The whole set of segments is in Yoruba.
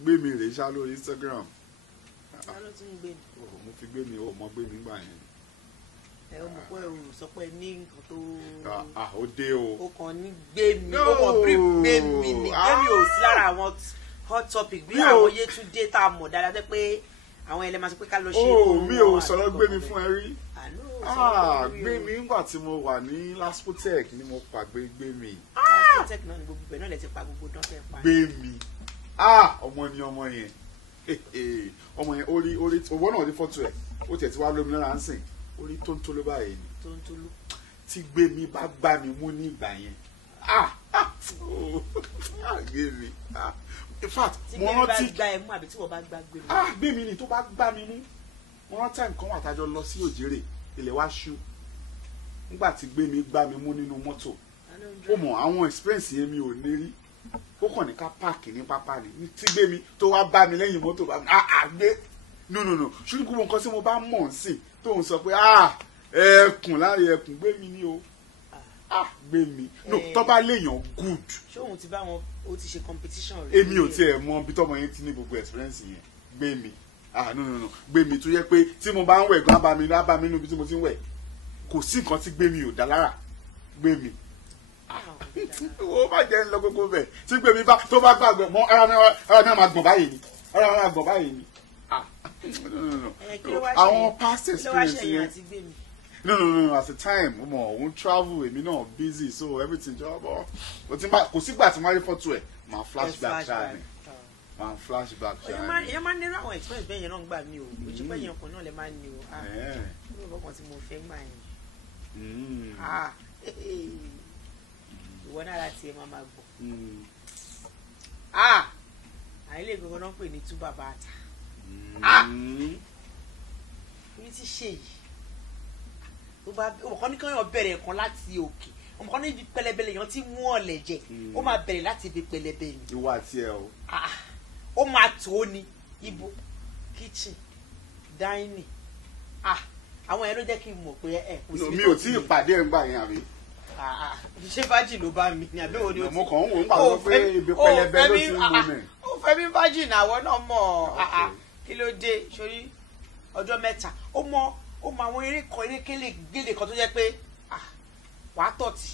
gbé mi rèé ṣá lórí Instagram. ta ló tún gbé mi. mo fi gbé mi ó mọ gbé mi gbà yẹn. ẹ ó mọ̀ pé o sọ pé ní nǹkan tó. ó dé o. ó kàn ní gbé mi ó kàn brief gbé mi ní gbé mi ò sí lára àwọn hot topic bí àwọn Yétúndé tá a mọ̀ dáadáa tẹ́ pé àwọn ẹlẹ́mà sọ pé ká lọ ṣe é. mi ò sọ̀rọ̀ gbé mi fún ẹ rí. gbé mi nígbà tí mo wà ní Laspotech ni mo pàgbé gbé mi. Laspotech náà ni gbogbo ibẹ̀ náà lè ti pa gbogbo dán fẹ́ pa. gbé mi ọmọ ni ọmọ yẹn ọmọ yẹn orí owó náà ní fọ́tò ẹ̀ ó tiẹ̀ ti wá lómi lára ń sìn orí tó ń tolo báyìí ni tí gbé mi bá gbá mi mú ní ìgbà yẹn gbé mi in fact mo rántí tí gbé mi bá gbá ẹ mú àbí tí wọ́n bá gbá gbé mi. gbé mi ni tó bá gbá mi mú mo rántí nǹkan wà tájọ lọ sí Òjèrè ilẹ̀ wá ṣú nígbà tí gbé mi gbá mi mú nínú mọ́tò ó mọ̀ àwọn experience yẹn mi ò ní rí ó kàn ní ká páàkì ní pápá ni tí gbé mi tó wá bá mi lẹ́yìn mọ́tò bá mi gbé no ṣùgbọ́n gbogbo nǹkan tí mo bá mọ̀ ń sìn tó ń sọ pé ẹkùn láàrin ẹkùn gbé mi ní o gbé mi no tó bá léèyàn good. ṣé òun ti bá wọn ó ti ṣe competition rẹ. èmi ò tiẹ̀ mọ bí tọmọ yẹn ti ní gbogbo experience yẹn gbé mi no gbé mi tó yẹ pé tí mo bá ń wẹ̀ gan bá mi nínú ibi tí mo ti ń wẹ̀ kò sí nǹkan tí gbé mi ò dá lára gbé mi ó má jẹ́ ń lọ gbogbo bẹ̀ tí gbé mi bá tó bá gbàgbé mọ́ ara mi máa gbọ̀n báyìí ni ara mi máa gbọ̀n báyìí ni àwọn past experience yẹn no at the time mo òun travel èmi náà busy so everything jọ bọ kò sígbà tí wọ́n rí fọ́tò ẹ̀ máa flashback ṣáà ni máa flashback ṣáà ni. èèyàn máa ń nírú àwọn experience bẹ́ẹ̀ yẹn náà ń gbà mí o ojú pé èèyàn kan náà lè máa ń ní o ní ọkàn tí mo fẹ́ gbà yẹn ìwọ náà láti ẹ máa gbọ́ àìlè gbogbo náà pè ní tú bàbá àtà ní ti ṣe yìí tó bá ọmọkan ní kí wọ́n bẹ̀rẹ̀ kan láti òkè ọmọkan ní ibi pẹlẹbẹ lèèyàn ti mú ọ̀lẹ̀ jẹ ó máa bẹ̀rẹ̀ láti ibi pẹlẹbẹ ni. ìwà àti ẹ o. ó máa tó ní ibo kitchen dining àwọn yẹn ló jẹ́ kí n mọ̀ pé kò sí. mi ò tí ì pàdé ẹ̀ ń gbà yẹn àbí. ṣé fájì ló bá mi ní àbẹ̀wò ni o ti. mo kàn ń wò ń pàdé pé ibi pẹlẹbẹ ló ti ń mú mi. ó fẹ́ mi fájì náà náà mọ̀ kí ló dé sórí ọjọ́ mẹ́ta ó mọ àwọn eré kan eré gélé kan tó jẹ́ pé wàá tọ̀tì.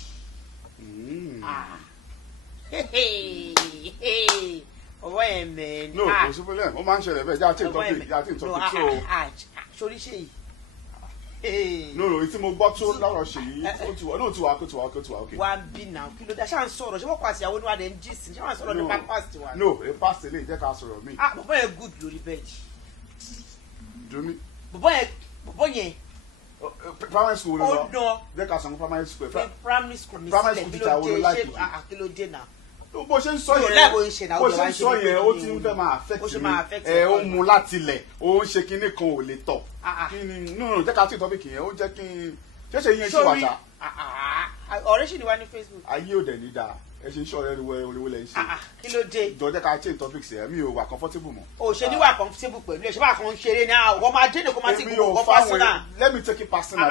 ọwọ́ ẹ̀ mẹ́ẹ̀ ni. no kò sí problem ó máa ń ṣẹlẹ̀ bẹ́ẹ̀ já tí ì tọ́pì so. sórí ṣe yìí. no tí mo gbọ́ tó lọ́rọ̀ ṣe yìí ó ti wà ok. wà á bí náà kí ló dé ṣáà ń sọ̀rọ̀ ṣé wọ́n kọ́ àtìyàwó ni wà á dẹ̀ ń jí sí ṣé wọ́n á sọ̀rọ̀ nípa past wa. no past lè jẹ́ ká sọ̀rọ̀ mi. bọ̀bọ̀ yẹn good lórí bẹ́ẹ̀dì. domi. bọ̀bọ̀ yẹn. primary school ló lọ. ó dán. jẹ́ ká sọ fún primary school. primary school mi sílẹ̀ kí ló dé náà. bó ṣe ń sọ yẹn bó ṣe ń sọ yẹn ó ti ń fẹ́ máa affect mi ó mu láti lẹ̀ ó ń ṣe kinní kan ò lè tọ̀ kíni no jẹ́ ká tí tọ́pìkì yẹn ó jẹ́ kí n ṣẹ̀ṣẹ̀ yẹn ṣì wà sá. ọ̀rẹ́ ṣì ni wá ní Facebook. ayé ò dẹ̀ ní dáa ẹ ṣe ń ṣọ́ ọ̀rẹ́ olówó lẹ́yìn ṣe. kí ló dé. jọ jẹ́ ká change topics yẹn mi ò wà comfortable mọ́. o ṣe ní wà comfortable pẹ̀lú ẹ̀ ṣé wà kàn ń ṣeré ní àwọn ọmọ adé nìkan máa ti gbogbo nǹkan personal. let me take it personal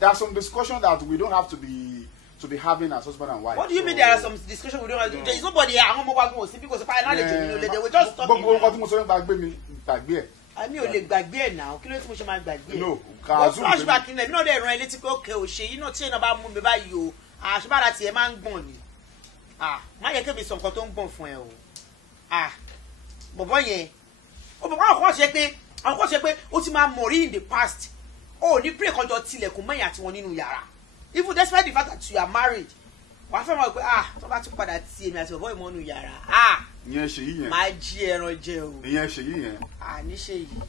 there are some discussion that we don't have to be having as husband and wife. What do you mean there are some discussion we don't have to do? There is nobody here. Àwọn ọmọ wa gun òsì bí kò sí pa knowledge mi ló lè dé we just talking. gbogbo nǹkan tí mo sọ nípa gbé mi gbàgbé ẹ̀. àmì ò lè gbàgbé ẹ̀ náà kí ló tí mo ṣe máa gbàgbé ẹ̀. no kazu mo flashback nílẹ̀ mi náà dẹ̀ ràn ẹ́ létí pé òkè òṣè yìí náà tí èèyàn bá mú mi báyìí o àṣebára tiẹ̀ máa ń gbọ̀n ni má yẹ kébi sọ nǹkan tó ń gbọ̀n fún ẹ o bọ̀bọ̀ yẹn àwọn kan ṣe pé ó ti máa mọ̀ rí in the past ó ní pray kan jọ tilẹ̀kùn mẹ́yìn àti wọn nínú yàrá even despite the fact that you are married wàá fẹ́ mọ̀ pé tó bá tún padà ti èmi àti bọ̀bọ̀ ìmọ̀nù yàrá ìyẹn ṣe yìí yẹn máa jí ẹran jẹ o ìyẹn ṣe yìí yẹn ní ṣe yìí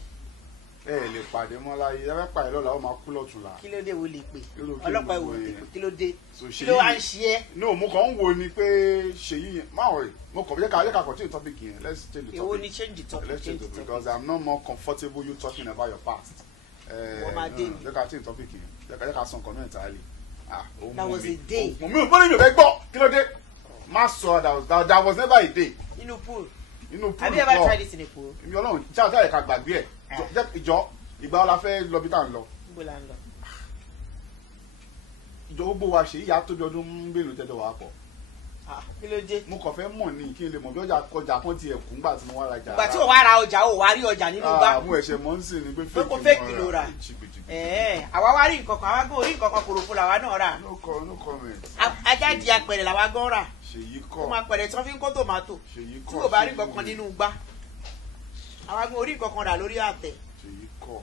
ẹ lè pàdé mọ́ láyé ẹ fẹ́ pàdé lọ́la ó máa kú lọ́tùnla. kí ló dé wo lè pè ọlọ́pàá ìwò lè pè kí ló dé kí ló wá ń ṣe é. no mo kàn ń wo ni pé ṣèyí yẹn máa wọ̀ mo kàn jẹ́ ká continue topic yẹn let's change the topic. èwo ni change the topic let's change the topic because I'm not more comfortable you talking about your past. wọ́n máa dé mi. jẹ́ ká change topic yẹn jẹ́ ká sọ nǹkan náà entirely. that was a day. mo mi ò bọ́ nínú rẹ gbọ́ kí ló dé má sọ that was never a day. inú pool. inú pool have you ever tried it in a pool. èmi ọlọ́run jáde jáde ká gbàgbé ẹ̀ ìjọ ìgbà ọ̀la fẹ́ lọ bí tá à ń lọ. níbo la ń lọ. ìjọ gbogbo wa ṣe ìyá tóbi ọdún mélòó tẹ́jọ́ wà pọ̀. kí ló dé. mo kàn fẹ́ mọ̀ ní kí n lè mọ̀ bí ọjà kan ti ẹ̀kú ńgbà tí mo wá rajà. ìgbà tí o wá ra ọjà o wá rí ọjà nínú gbá. mo ẹ̀ṣẹ̀ mọ́ ń sìn ní pé fake ló rà. àwa wá rí nǹkan kan àwa gbọ́ orí nǹkan kan kòròfo làwa náà rà. no comment. ajá di apẹ̀rẹ̀ làwa gan rà. ṣèyí kọ́. ó máa pẹ̀rẹ̀ tí wọ́n fi ń kó tòmátò. ṣèyí kọ́ tí kò bá rí nǹkan kan nínú gbá. àwa gbọ́ orí nǹkan kan rà lórí àtẹ̀. ṣèyí kọ́.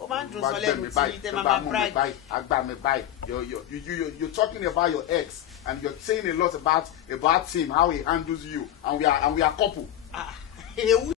ó máa ń dùn sọ lẹ́nu tí tẹ́ máa pride. agbá mi báyìí you're talking about your ex and you're saying a lot about him, how he handles you, and we are couple.